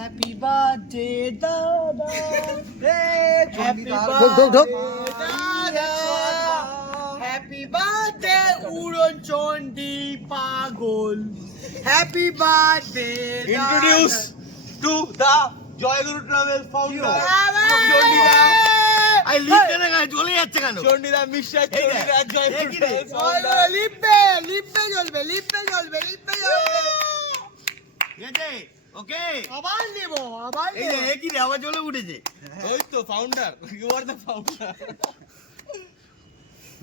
Happy birthday দাদা, happy happy birthday উড়ন চন্ডি পাগল, happy birthday introduce to the Joyguru travel founder চন্ডিদা। আই লিখ কেন চলে যাচ্ছে কেন চন্ডিদা মিশ্রা, চন্ডিদা জয়গুরু লিপে লিপে জ্বলবে, লিপে জ্বলবে, লিপে জ্বলবে। ঠিক আছে ওকে আবার নেব, আবার এই যে কি রে আবার চলে উঠেছে ওই তো founder, you are the founder.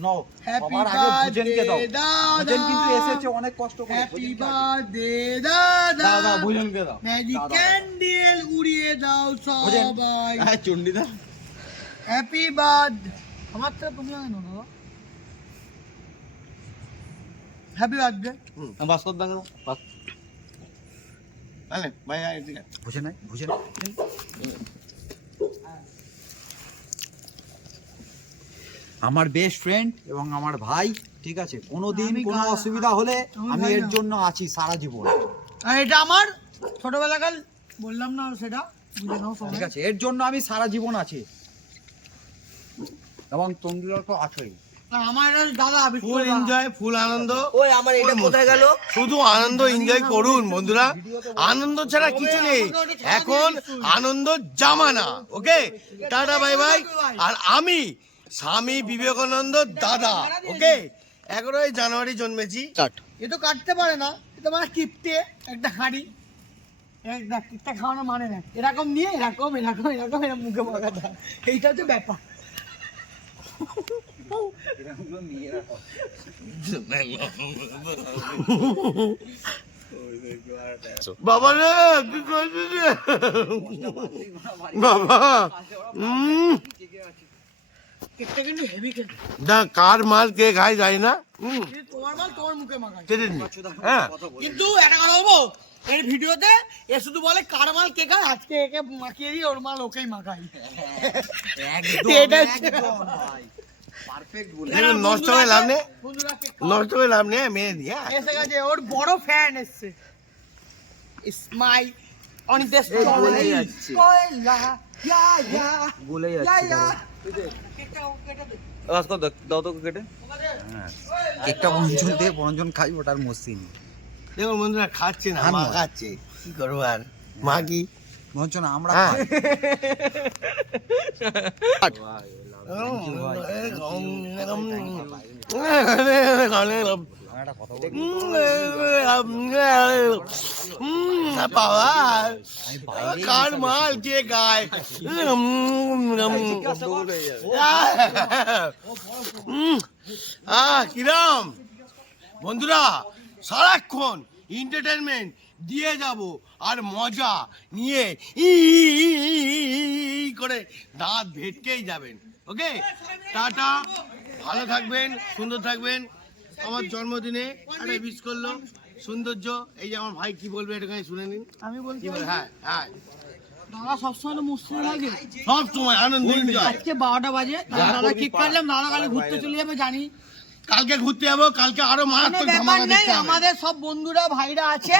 Now happy সবার আগে ভোজনকে দাও। বার্থডে ভোজন কিন্তু দাদা, এসেছে অনেক কষ্ট করে। হ্যাপি বার্থডে দাদা, দাদা ভোজনকে দাও। ম্যাজিক ক্যান্ডেল উড়িয়ে দাও সবাই। হ্যাঁ চন্ডিদা হ্যাপি বার্থডে। আমার তো তুমি জানো না দাদা। Happy birthday. ভাস্কর দাঙ্গা দাও। আলে ভাই আয় ঠিক আছে ভোজন নাই, ভোজন। আমার বেস্ট ফ্রেন্ড এবং আমার ভাই, ঠিক আছে, কোনোদিন আমি কোনো অসুবিধা হলে আমি আমি ভাই এর না। জন্য আছি সারা জীবন। আর এটা আমার ছোটবেলাকার, বললাম না সেটা, বুঝে নাও সবাই। ঠিক আছে, এর জন্য আমি সারা জীবন আছি এবং তন্দ্রা তো আছেই। আর আমার দাদা ফুল এনজয়, ফুল আনন্দ। ওই আমার এটা কোথায় গেল? শুধু আনন্দ এনজয় করুন বন্ধুরা, আনন্দ ছাড়া কিছু নেই এখন, আনন্দ জামানা। Okay tata bye bye. আর আমি স্বামী বিবেকানন্দ দাদা, ওকে 11ই জানুয়ারি জন্মেছি। এ তো কাটতে পারে না, এটা মানে কিপটে একটা হাঁড়ি, একটা কিপটা খাওয়ানো মানে না, এরকম নিয়ে এরকম এরকম এরকম এরকম মুখে মাখাতে হয়। এইটা হচ্ছে ব্যাপার। বাবা রে কি করছিস রে? বাবা কেকটা কিন্তু হেভি খেতে। দা কার মাল কে খায় যায় না। কিন্তু তোমার মাল তোমার মুখে মাখায়। কেটে নি। হ্যাঁ কিন্তু একটা কথা বলবো, এর ভিডিওতে এ শুধু বলে কার মাল কে খায়, আজকে একে মাখিয়ে দিয়ে ওর মাল ওকেই মাখাই। এটা হচ্ছে পারফেক্ট বলে। এটা নষ্ট হয়ে লাভ নেই, বন্ধুরা কেক নষ্ট হয়ে লাভ নেই, মেয়ে দিয়ে এসে গেছে, ওর বড় ফ্যান এসছে। ইসমাই অন দিস বলেই যাচ্ছে। কয়লা ইয়া ইয়া বলে ইয়া যাচ্ছে ইয়া। দাদা। কেকটা কেটে দে। ভাস্কর দাও তো কেটে। হ্যাঁ, কেকটা বঞ্জন দিয়ে বঞ্জন খাই, ওটার মসৃণ দেখুন বন্ধুরা খাচ্ছে না, মা খাচ্ছে, কি করবো আর, মা কি বঞ্জন আমরা হ্যাঁ। খাই। একটা কথা বলি, বাবা আমি বাইরে কার মাল কে গায়। কিরাম বন্ধুরা, সারাক্ষণ এন্টারটেনমেন্ট দিয়ে যাব আর মজা নিয়ে করে দাঁত ভেটকেই যাবেন। ওকে টাটা, ভালো থাকবেন, সুন্দর থাকবেন। আমার জন্মদিনে একটা উইশ করলো, সৌন্দর্য। এই যে আমার ভাই কি বলবে একটুখানি শুনে নিন। আমি বলছি কি বলে? হ্যাঁ হ্যাঁ, দাদা সবসময় তো মুসলিম লাগে। সব সময় আনন্দ এনজয়। আজকে 12টা বাজে, দাদা কেক কাটলাম, দাদা কালে ঘুরতে চলে যাবে জানি। কালকে ঘুরতে যাবো, কালকে আরো কোনো মারাত্মক ব্যাপার ধামাকা নেই, দেখতে হবে। আমাদের সব বন্ধুরা ভাইরা আছে,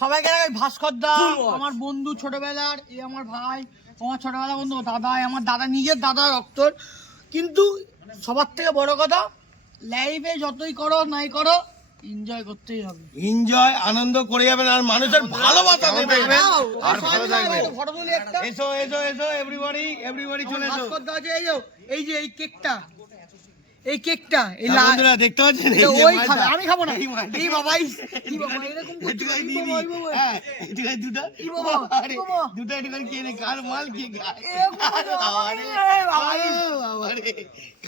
সবাইকে ভাস্কর দা আমার বন্ধু ছোটবেলার, এই আমার ভাই, আমার ছোটবেলার বন্ধু দাদা, আমার দাদা নিজের দাদা রক্তর। কিন্তু সবার থেকে বড় কথা, লাইভে যতই করো নাই করো, এনজয় করতেই হবে। এনজয় আনন্দ করে যাবেন আর মানুষের ভালোবাসা দেবেন আর ভালো থাকবেন। ফটো তুলি একটা। এসো এসো এসো, এভরিবডি এভরিবডি চলে এসো। ভাস্কর দা আছে, এই যে এই কেকটা, এই কেকটা, এই হ্যাঁ, বন্ধুরা দেখতে পাচ্ছেন এই যে ওই মালটা। খাবে, আমি খাবো না। এই মালটা। এই বাবা, এই বাবা এরকম করছে, একটুখানি এই দিয়ে বাবা, দিই। এই বাবা। হ্যাঁ, একটুখানি দুটো। এই বাবা, আরে, এই বাবা। দুটো একটুখানি খেয়ে নে, কার মাল কে খায়? এরকম করছে, বাবারে, বাবারে। বাবারে,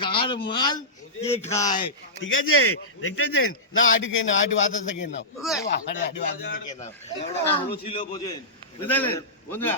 কার মাল কে খায়? ঠিক আছে দেখতেছেন না, আইটু খেয়ে নাও, আইটু বাতাসা খেয়ে নাও। বাবারে, আইটু বাতাসা খেয়ে নাও। ছিল বোঝেন বুঝলেন বন্ধুরা?